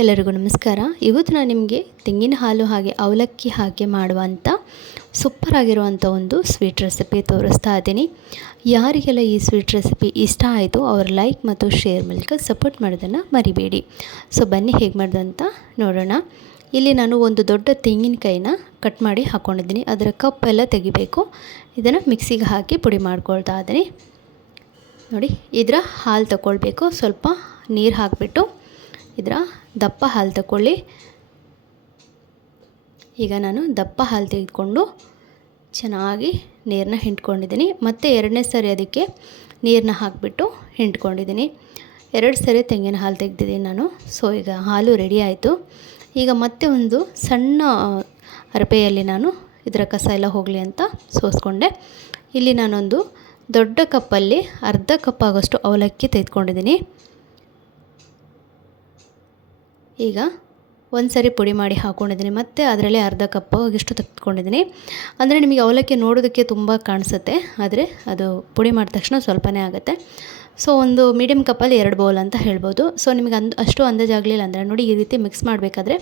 ಎಲ್ಲರಿಗೂ ನಮಸ್ಕಾರ. ಇವತ್ತು ನಾನು ನಿಮಗೆ ತೆಂಗಿನ ಹಾಲು ಹಾಗೆ ಅವಲಕ್ಕಿ ಹಾಗೆ ಮಾಡುವಂಥ ಸೂಪರ್ ಆಗಿರುವಂಥ ಒಂದು ಸ್ವೀಟ್ ರೆಸಿಪಿ ತೋರಿಸ್ತಾ ಇದ್ದೀನಿ. ಯಾರಿಗೆಲ್ಲ ಈ ಸ್ವೀಟ್ ರೆಸಿಪಿ ಇಷ್ಟ ಆಯಿತು ಅವ್ರ ಲೈಕ್ ಮತ್ತು ಶೇರ್ ಮೂಲಕ ಸಪೋರ್ಟ್ ಮಾಡೋದನ್ನು ಮರಿಬೇಡಿ. ಸೊ ಬನ್ನಿ ಹೇಗೆ ಮಾಡ್ದಂತ ನೋಡೋಣ. ಇಲ್ಲಿ ನಾನು ಒಂದು ದೊಡ್ಡ ತೆಂಗಿನಕಾಯಿನ ಕಟ್ ಮಾಡಿ ಹಾಕ್ಕೊಂಡಿದ್ದೀನಿ ಅದರ ಕಪ್ಪೆಲ್ಲ ತೆಗಿಬೇಕು. ಇದನ್ನು ಮಿಕ್ಸಿಗೆ ಹಾಕಿ ಪುಡಿ ಮಾಡ್ಕೊಳ್ತಾ ಇದ್ದೀನಿ. ನೋಡಿ, ಇದರ ಹಾಲು ತಗೊಳ್ಬೇಕು ಸ್ವಲ್ಪ ನೀರು ಹಾಕಿಬಿಟ್ಟು ಇದರ ದಪ್ಪ ಹಾಲು ತಗೊಳ್ಳಿ ಈಗ ನಾನು ದಪ್ಪ ಹಾಲು ತೆಗೆದುಕೊಂಡು ಚೆನ್ನಾಗಿ ನೀರನ್ನ ಹಿಂಡ್ಕೊಂಡಿದ್ದೀನಿ ಮತ್ತು ಎರಡನೇ ಸರಿ ಅದಕ್ಕೆ ನೀರನ್ನ ಹಾಕಿಬಿಟ್ಟು ಹಿಂಡ್ಕೊಂಡಿದ್ದೀನಿ ಎರಡು ಸರಿ ತೆಂಗಿನ ಹಾಲು ತೆಗೆದಿದ್ದೀನಿ ನಾನು. ಸೊ ಈಗ ಹಾಲು ರೆಡಿ ಆಯಿತು. ಈಗ ಮತ್ತೆ ಒಂದು ಸಣ್ಣ ಅರಪೆಯಲ್ಲಿ ನಾನು ಇದರ ಕಸ ಎಲ್ಲ ಹೋಗಲಿ ಅಂತ ಸೋಸ್ಕೊಂಡೆ. ಇಲ್ಲಿ ನಾನೊಂದು ದೊಡ್ಡ ಕಪ್ಪಲ್ಲಿ ಅರ್ಧ ಕಪ್ ಆಗೋಷ್ಟು ಅವಲಕ್ಕಿ ತೆಗೆದುಕೊಂಡಿದ್ದೀನಿ. ಈಗ ಒಂದು ಸರಿ ಪುಡಿ ಮಾಡಿ ಹಾಕ್ಕೊಂಡಿದ್ದೀನಿ ಮತ್ತು ಅದರಲ್ಲಿ ಅರ್ಧ ಕಪ್ ಇಷ್ಟು ತೆಗೆದುಕೊಂಡಿದ್ದೀನಿ. ಅಂದರೆ ನಿಮಗೆ ಅವಲಕ್ಕಿ ನೋಡೋದಕ್ಕೆ ತುಂಬ ಕಾಣಿಸುತ್ತೆ. ಆದರೆ ಅದು ಪುಡಿ ಮಾಡಿದ ತಕ್ಷಣ ಸ್ವಲ್ಪನೇ ಆಗುತ್ತೆ. ಸೊ ಒಂದು ಮೀಡಿಯಮ್ ಕಪ್ಪಲ್ಲಿ ಎರಡು ಬೌಲ್ ಅಂತ ಹೇಳ್ಬೋದು. ಸೊ ನಿಮಗೆ ಅಂದ್, ಅಷ್ಟು ಅಂದಾಜಾಗಲಿಲ್ಲ ಅಂದರೆ ನೋಡಿ ಈ ರೀತಿ ಮಿಕ್ಸ್ ಮಾಡಬೇಕಾದ್ರೆ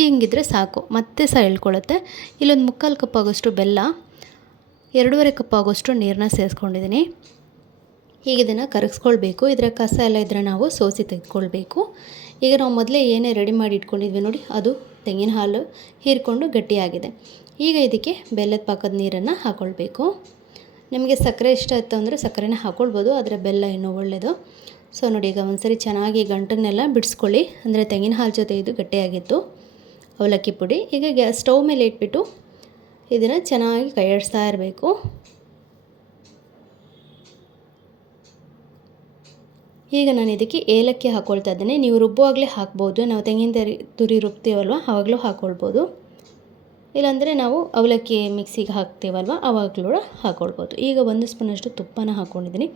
ಹಿಂಗಿದ್ರೆ ಸಾಕು. ಮತ್ತೆ ಸಹ ಹೇಳ್ಕೊಳ್ಳುತ್ತೆ. ಇಲ್ಲೊಂದು ಮುಕ್ಕಾಲು ಕಪ್ ಆಗೋಷ್ಟು ಬೆಲ್ಲ, ಎರಡೂವರೆ ಕಪ್ ಆಗೋಷ್ಟು ನೀರನ್ನ ಸೇರಿಸ್ಕೊಂಡಿದ್ದೀನಿ. ಈಗ ಇದನ್ನು ಕರಗಿಸ್ಕೊಳ್ಬೇಕು. ಇದರ ಕಸ ಎಲ್ಲ ಇದ್ರೆ ನಾವು ಸೋಸಿ ತೆಗೆದುಕೊಳ್ಬೇಕು. ಈಗ ನಾವು ಮೊದಲೇ ಏನೇ ರೆಡಿ ಮಾಡಿ ಇಟ್ಕೊಂಡಿದ್ವಿ ನೋಡಿ, ಅದು ತೆಂಗಿನ ಹಾಲು ಹೀರಿಕೊಂಡು ಗಟ್ಟಿಯಾಗಿದೆ. ಈಗ ಇದಕ್ಕೆ ಬೆಲ್ಲದ ಪಾಕದ ನೀರನ್ನು ಹಾಕ್ಕೊಳ್ಬೇಕು ನಿಮಗೆ ಸಕ್ಕರೆ ಇಷ್ಟ ಇತ್ತು ಅಂದರೆ ಸಕ್ಕರೆನ ಹಾಕ್ಕೊಳ್ಬೋದು ಆದರೆ ಬೆಲ್ಲ ಇನ್ನೂ ಒಳ್ಳೆಯದು ಸೊ ನೋಡಿ, ಈಗ ಒಂದ್ಸರಿ ಚೆನ್ನಾಗಿ ಗಂಟನ್ನೆಲ್ಲ ಬಿಡಿಸ್ಕೊಳ್ಳಿ. ಅಂದರೆ ತೆಂಗಿನ ಹಾಲು ಜೊತೆ ಇದು ಗಟ್ಟಿಯಾಗಿತ್ತು. ಅವಲಕ್ಕಿ ಪುಡಿ. ಈಗ ಗ್ಯಾಸ್ ಸ್ಟವ್ ಮೇಲೆ ಇಟ್ಬಿಟ್ಟು ಇದನ್ನು ಚೆನ್ನಾಗಿ ಕೈಯಾಡಿಸ್ತಾ ಇರಬೇಕು. ಈಗ ನಾನು ಇದಕ್ಕೆ ಏಲಕ್ಕಿ ಹಾಕ್ಕೊಳ್ತಾ ಇದ್ದೇನೆ. ನೀವು ರುಬ್ಬುವಾಗಲೇ ಹಾಕ್ಬೋದು. ನಾವು ತೆಂಗಿನ ತರಿ ತುರಿ ರುಬ್ತೀವಲ್ವ? ಆವಾಗಲೂ ಹಾಕ್ಕೊಳ್ಬೋದು ಇಲ್ಲಾಂದರೆ ನಾವು ಅವಲಕ್ಕಿ ಮಿಕ್ಸಿಗೆ ಹಾಕ್ತೀವಲ್ವ? ಆವಾಗಲೂ ಹಾಕ್ಕೊಳ್ಬೋದು ಈಗ ಒಂದು ಸ್ಪೂನಷ್ಟು ತುಪ್ಪನ ಹಾಕ್ಕೊಂಡಿದ್ದೀನಿ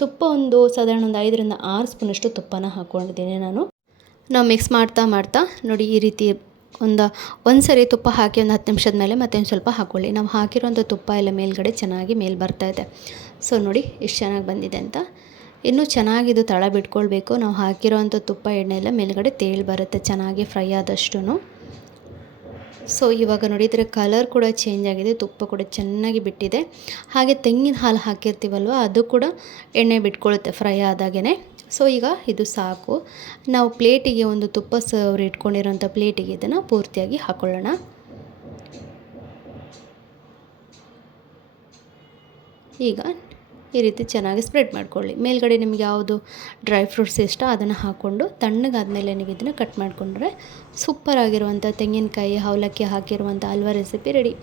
ತುಪ್ಪ ಒಂದು ಸಾಧಾರಣ ಒಂದು ಐದರಿಂದ ಆರು ಸ್ಪೂನಷ್ಟು ತುಪ್ಪನ ಹಾಕ್ಕೊಂಡಿದ್ದೀನಿ ನಾನು. ನಾವು ಮಿಕ್ಸ್ ಮಾಡ್ತಾ ಮಾಡ್ತಾ ನೋಡಿ ಈ ರೀತಿ ಒಂದು ಒಂದು ಸರಿ ತುಪ್ಪ ಹಾಕಿ ಒಂದು ಹತ್ತು ನಿಮಿಷದ ಮೇಲೆ ಮತ್ತೆ ಒಂದು ಸ್ವಲ್ಪ ಹಾಕ್ಕೊಳ್ಳಿ ನಾವು ಹಾಕಿರೋಂಥ ತುಪ್ಪ ಎಲ್ಲ ಮೇಲ್ಗಡೆ ಚೆನ್ನಾಗಿ ಮೇಲೆ ಇದೆ. ಸೊ ನೋಡಿ ಎಷ್ಟು ಚೆನ್ನಾಗಿ ಬಂದಿದೆ ಅಂತ. ಇನ್ನೂ ಚೆನ್ನಾಗಿದು ತಳ ಬಿಟ್ಕೊಳ್ಬೇಕು. ನಾವು ಹಾಕಿರೋವಂಥ ತುಪ್ಪ ಎಣ್ಣೆ ಎಲ್ಲ ಮೇಲುಗಡೆ ತೇಳು ಬರುತ್ತೆ, ಚೆನ್ನಾಗಿ ಫ್ರೈ ಆದಷ್ಟು ಸೊ ಇವಾಗ ನೋಡಿದರೆ ಕಲರ್ ಕೂಡ ಚೇಂಜ್ ಆಗಿದೆ, ತುಪ್ಪ ಕೂಡ ಚೆನ್ನಾಗಿ ಬಿಟ್ಟಿದೆ. ಹಾಗೆ ತೆಂಗಿನ ಹಾಲು ಹಾಕಿರ್ತೀವಲ್ವ, ಅದು ಕೂಡ ಎಣ್ಣೆ ಬಿಟ್ಕೊಳ್ಳುತ್ತೆ ಫ್ರೈ ಆದಾಗೇ ಸೊ ಈಗ ಇದು ಸಾಕು. ನಾವು ಪ್ಲೇಟಿಗೆ ಒಂದು ತುಪ್ಪ ಸವ್ರು ಇಟ್ಕೊಂಡಿರೋಂಥ ಪ್ಲೇಟಿಗೆ ಇದನ್ನು ಪೂರ್ತಿಯಾಗಿ ಹಾಕ್ಕೊಳ್ಳೋಣ ಈಗ ಈ ರೀತಿ ಚೆನ್ನಾಗಿ ಸ್ಪ್ರೆಡ್ ಮಾಡ್ಕೊಳ್ಳಿ. ಮೇಲ್ಗಡೆ ನಿಮ್ಗೆ ಯಾವುದು ಡ್ರೈ ಫ್ರೂಟ್ಸ್ ಇಷ್ಟ ಅದನ್ನು ಹಾಕ್ಕೊಂಡು ತಣ್ಣಗಾದ್ಮೇಲೆ ನೀವು ಇದನ್ನು ಕಟ್ ಮಾಡಿಕೊಂಡ್ರೆ ಸೂಪರ್ ಆಗಿರುವಂಥ ತೆಂಗಿನಕಾಯಿ, ಅವಲಕ್ಕಿ ಹಾಕಿರುವಂಥ ಹಲ್ವ ರೆಸಿಪಿ ರೆಡಿ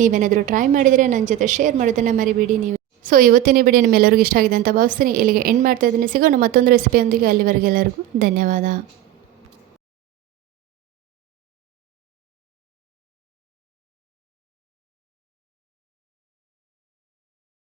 ನೀವೇನಾದರೂ ಟ್ರೈ ಮಾಡಿದರೆ ನನ್ನ ಜೊತೆ ಶೇರ್ ಮಾಡೋದನ್ನು ಮರಿಬೇಡಿ. ನೀವು ಸೊ ಇವತ್ತಿನ ಬಿಡಿ ನಿಮ್ಮೆಲ್ಲರಿಗೂ ಇಷ್ಟ ಆಗಿದೆ ಅಂತ ಭಾವಿಸ್ತೀನಿ. ಇಲ್ಲಿಗೆ ಎಂಡ್ ಮಾಡ್ತಾ ಇದ್ದೀನಿ. ಸಿಗೋಣ ಮತ್ತೊಂದು ರೆಸಿಪಿಯೊಂದಿಗೆ ಅಲ್ಲಿವರೆಗೆ ಎಲ್ಲರಿಗೂ ಧನ್ಯವಾದ.